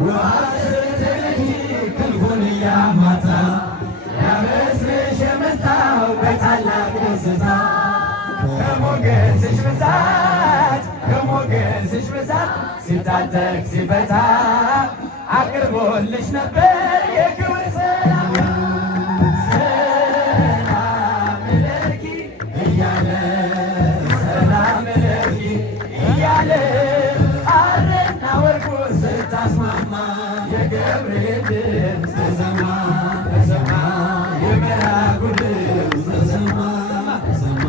ዋስትልኪ ክንፉን እያማታ ያበስርሽ የመጣው በታላቅ ደስታ ከሞገስሽ ብዛት ሲታጠቅ ሲፈታ አቅርቦልሽ ነበር የክብር ሰላም ለኪ እያለ ሐርና ወርቁ ስታስማማ የገብርኤል ድምፅ ተሰማ የመልአኩ ድምፅ ተሰማ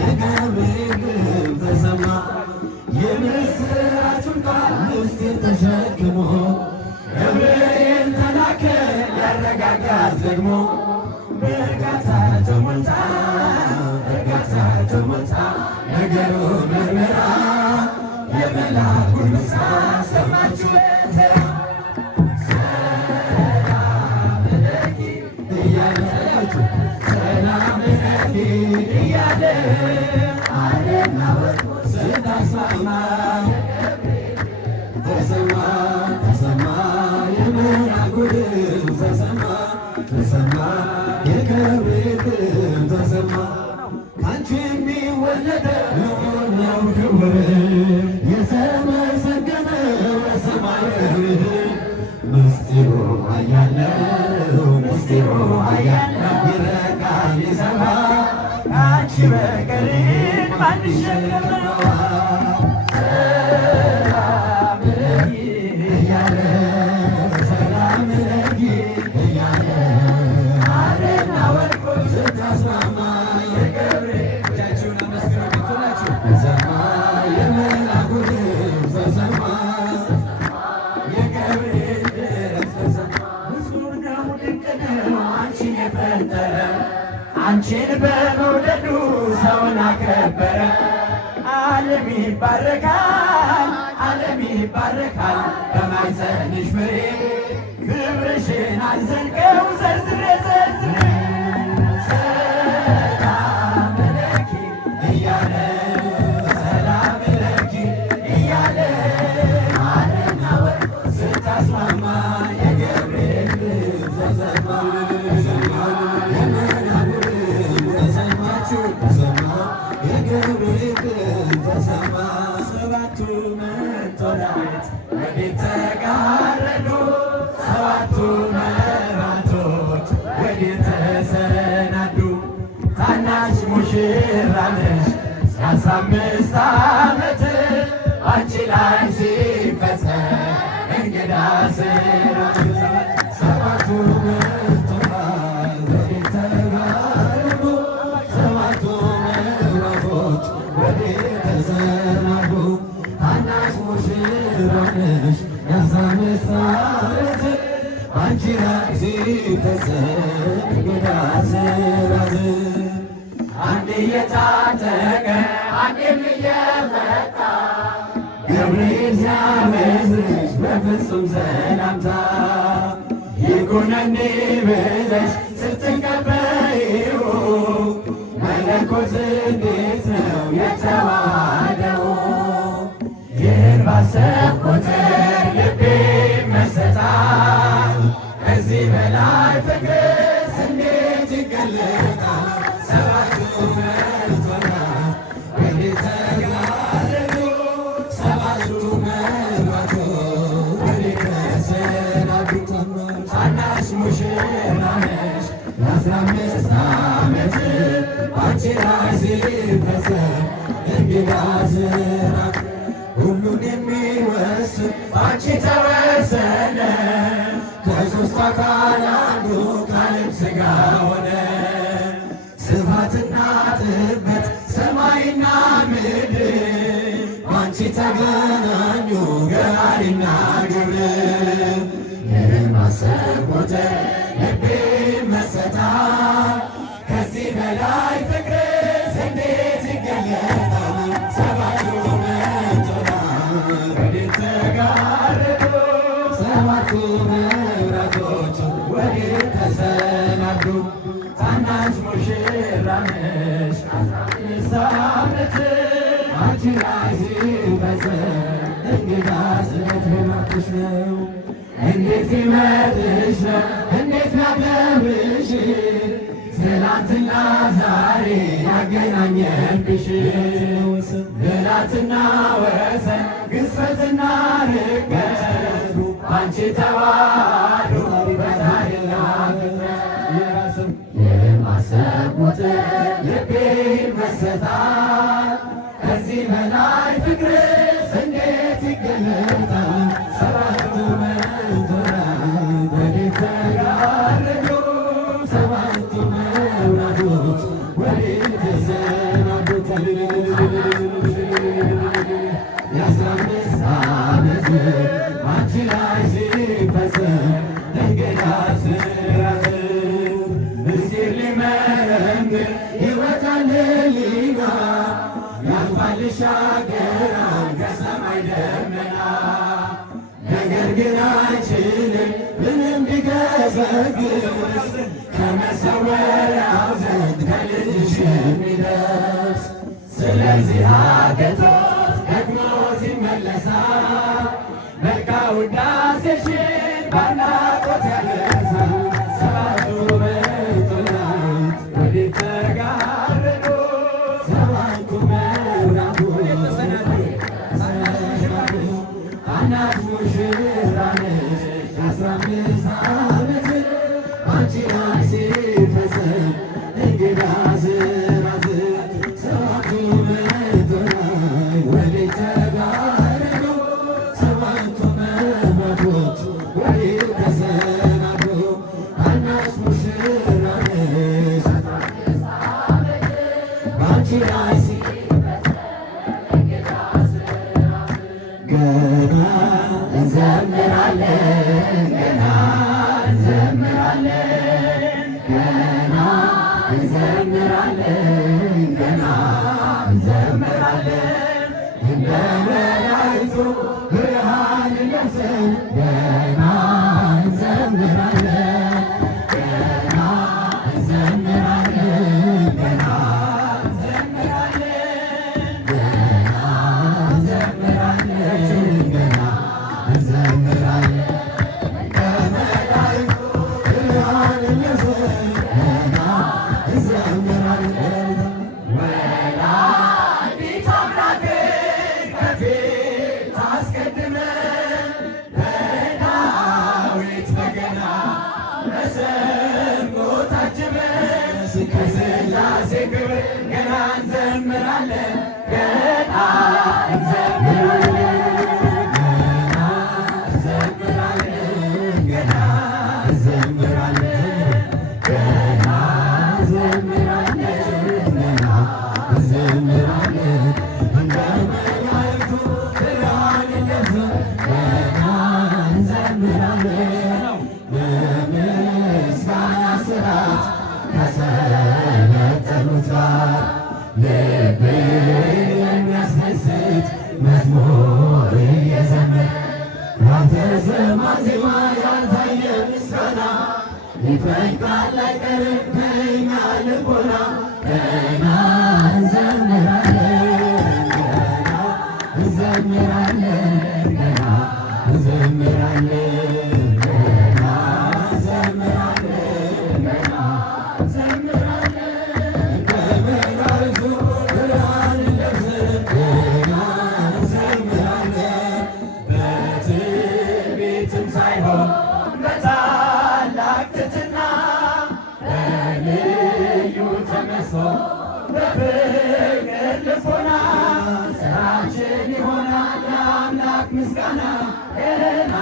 የገብርኤል ድምፅ ተሰማ የምስራቹን ቃል ምስጢር ተሸክሞ ገብርኤል ተላከ ያረጋጋት ደግሞ በእርጋታ ተሞልታ ነገሩ መርምራ የመልአኩን ምስራች ሰማችሁ ሰላም ለኪ እያለ ሐርና ወርቁ ስታስማማ ተሰማ የመልአኩ ድምፅ ተሰማ የገብርኤል ድምፅ ተሰማ ካንቺ የሚወለደው ነው ክቡር የተመሰገነ በሰማይ ምስጢሩ ኃያል ይረቃል ይሰማ ካንቺ በቀር ማን ይሸከመዋል? ሰላም ለኪ እያለ ሐርና ወርቁ ስታስማማ የገብርኤል እጃችሁን አመስግኑ ተሰማ የመልአኩ ድምፅ ተሰማ የገብርኤል ድምፅ ተሰማ ንጹሕ ነው ድንቅ ነው አንቺን የፈጠረ አንቺን በመውደዱ ሰውን አከበረ ዓለም ይባረካል በማኅፀንሽ ፍሬ ክብርሽን አልዘልቀው ዘርዝሬ ሰላም ለኪ እያለ ሐርና ወርቁ ስታስማማ የገብርኤል ድምፅ ተሰማ የመልአኩ ድምፅ ተሰማ የገብርኤል ድምፅ ተሰማ ሰባቱ መርጦላዊት ወዴት ተጋረዱ ሰባቱ መብራቶች ወዴት ተሰናዱ ታናሽ ሙሽራ ነሽ የ15 ዓመት አንቺ ላይ ሲፈጸም እንግዳ ሥርዓት ሰባቱ መርጦላዊት ወዴት ተጋረዱ ሰባቱ መብራቶች ወዴት ተሰናዱ ታናሽ ሙሽራ ነሽ የ15 ዓመት አንቺ ላይ ሲፈጸም እንግዳ ሥርዓት አንድ እየታጠቀ አንድም እየፈታ ገብርኤል ሲያበስርሽ በፍጹም ሰላምታ ይኩነኒ ብለሽ ስትቀበይው መለኮት እንዴት ነው የተዋሃደው ይህን ባሰብኩት ልቤ መሰጣል ከዚህ በላይ ፍቅርስ እንዴት ይገለጣል ሰባቱ መርጦላት ወዴት ተጋረዱ ሰባቱ መብራቶች ወዴት ተሰናዱ ታናሽ ሙሽራ ነሽ የ15 ዓመት አንቺ ላይ ሲፈጸም እንግዳ ሥርዓት ሁሉን የሚወስን አንቺ ተወሰነ ከሦስት አካል አንዱ ቃልም ሥጋ ሆነ ስፋትና ጥበት ሰማይና ምድር አንቺ ተገናኙ ገባሪና ግብር ይህን ባሰብኩት ልቤ መሰጣል ከዚህ በላይ ፍቅርስ እንዴት ይገለጣል ሰባቱ መርጦላት ወዴት ተጋረዱ ሰባቱ መብራቶች ወዴት ተሰናዱ ታናሽ ሙሽራ ነሽ 15 ዓመት አንቺ ላይ ሲፈጸም እንግዳ ሥርዓት በማክሽ ነው እንዴት ይመጥሽ ነው እንዴት ናከብሽ ትላንትና ዛሬ ያገናኘብሽ ብላትና ወሰን ግዝፈትና ርቀቱ አንቺ ተዋህዶ በታሪና ፍጥረት የማሰቡት ልቤ ይመሰጣል ከዚህ በላይ ፍቅርስ እንዴት ይገለጣል ሰባቱ መንቶራት ወዴት ተጋረዱ ሰባቱ መብራቶች ወዴት ተሰናዱ የአስራ አምስት ዓመት አንቺ ላይ ሲፈጸም እንግዳ ስራት ምስጢር ሊመረምር ይወጣል ሊጋ ያልፋል ይሻገራል ከሰማይ ደመና ነገር ግን አይችልም ምንም ቢገሰግስ ከመሰወሪያው ዘንድ ከልጅሽ የሚደርስ ስለዚህ አገቶት ደግሞ ሲመለሳል መልካ ውዳሴሽን ባናቆት ያደርሳል ሰባቱ መንቶራት ወዴት ተጋረዱ ሰባቱ መብራቶች ታናሽ ሙሽራ ነሽ የአስራ አምስት ዓመት አንቺ ላይ ሲፈጸም እንግዳ ስራት ሰባቱ መንቶራት ወዴት ተጋረዱ ሰባቱ መብራቶች ወዴት ተሰናዱ ታናሽ ሙሽራ ነሽ በአንቺ ላይ ገና እንዘምራለን ገና እንዘምራለን ገና እንዘምራለን ገና እንዘምራለን እንደ መላእክቱ ብርሃን ለብሰን ገና እንዘምራለን ገና እንዘምራለን ገና ከሥላሴ ክብር ገና እንዘምራለን ገና እንዘምራለን ገና እንዘምራለን ገና እንዘምራለን ገና እንዘምራለን እንደ መላእክቱ ብርሃን ለብሰን ገና እንዘምራለን በምስጋና ሥርዓት ከሰለጠኑት ጋር ልብን የሚያስደስት መዝሙር እየዘመር ያልተሰማ ዜማ ያልታየ ምስጋና ይፈልቃል አይቀርም ከእኛ ልቦና ገና እንዘምራለን ገና እንዘምራለን ገና እንዘምራለን ገና እንዘምራለን ገና በፍቅር ልቦና ስራችን ይሆናል የአምላክ ምስጋና ገና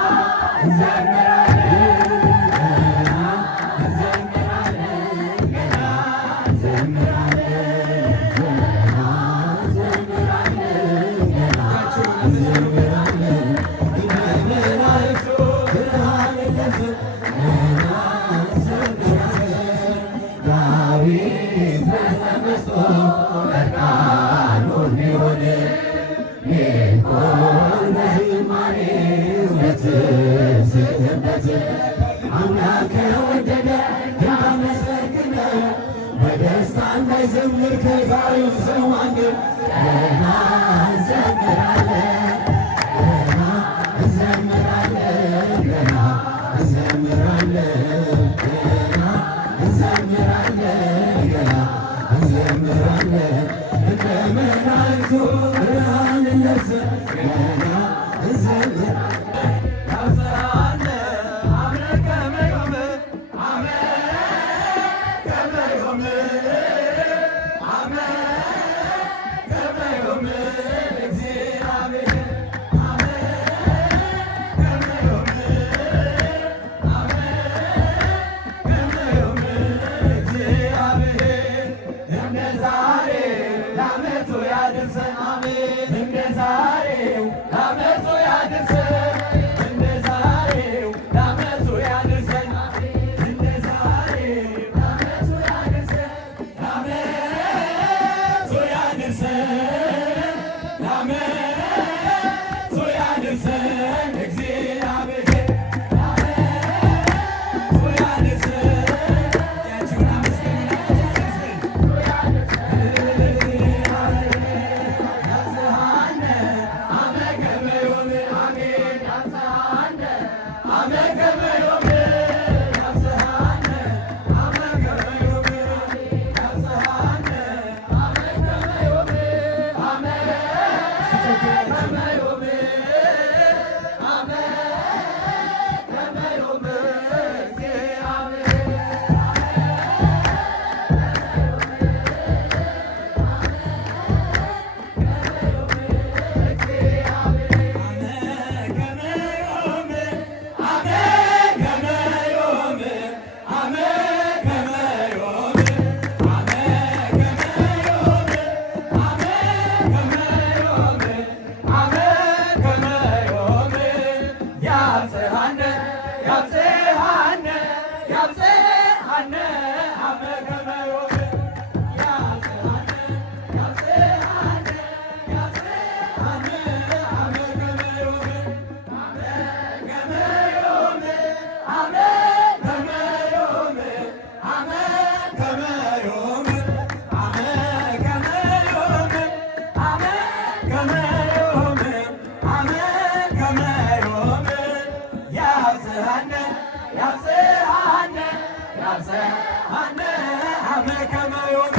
እንዘምራለን ገና እንዘምራለን ገና እንዘምራለን ገና እንዘምራለን ገና እንዘምራለን እንደ መላእክቱ ብርሃን ለብሰን ገና እንዘምራለን ዳዊት ተመስጦ እርቃኑን ቢሆን ሜልኮል በዝማሬው ለትስብእት ያብጽሐነ ያብጽሐነ አመ ከመ ዮም ያብጽሐነ ያብጽሐነ ያብጽሐነ አመ ከመ ዮም አመ ከመ ዮም አመ ከመ ዮም አመ ከመ ዮም አመ ከመ ዮም አመ ከመ ዮም አመ ከመ ዮም ያብጽሐነ ያብጽሐነ ያብጽሐነ አመ ከመ ዮም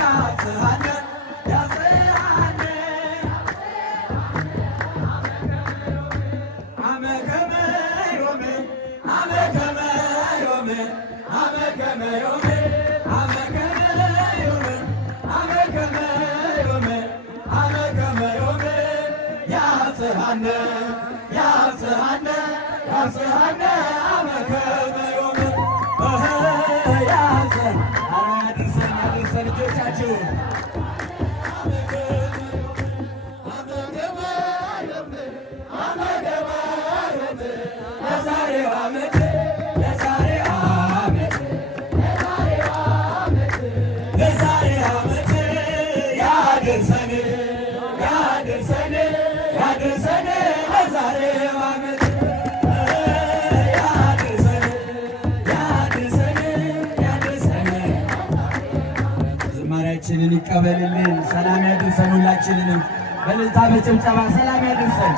ያብጽሐነ ያብጽሐነ አመ ከመ ዮም አመ ከመ ዮም አመ ከመ ዮም አመ ከመ ዮም አመ ከመ ዮም አመ ከመ ዮም ያብጽሐነ ያብጽሐነ ያብጽሐነ አመ ከመ ዮም ያብጽሐነ አድርሰን አድርሰን ልጆቻችሁ ለዛሬው ዓመት ለዛሬው ዓመት ለዛሬው ዓመት ያድርሰን ያድርሰን ያድርሰን ለዛሬው ዓመት ያድርሰን ያድርሰን ያድርሰን። ዝማሬያችንን ይቀበልልን። ሰላም ያድርሰን። ሁላችንንም በእልልታ በጭብጨባ ሰላም ያድርሰን።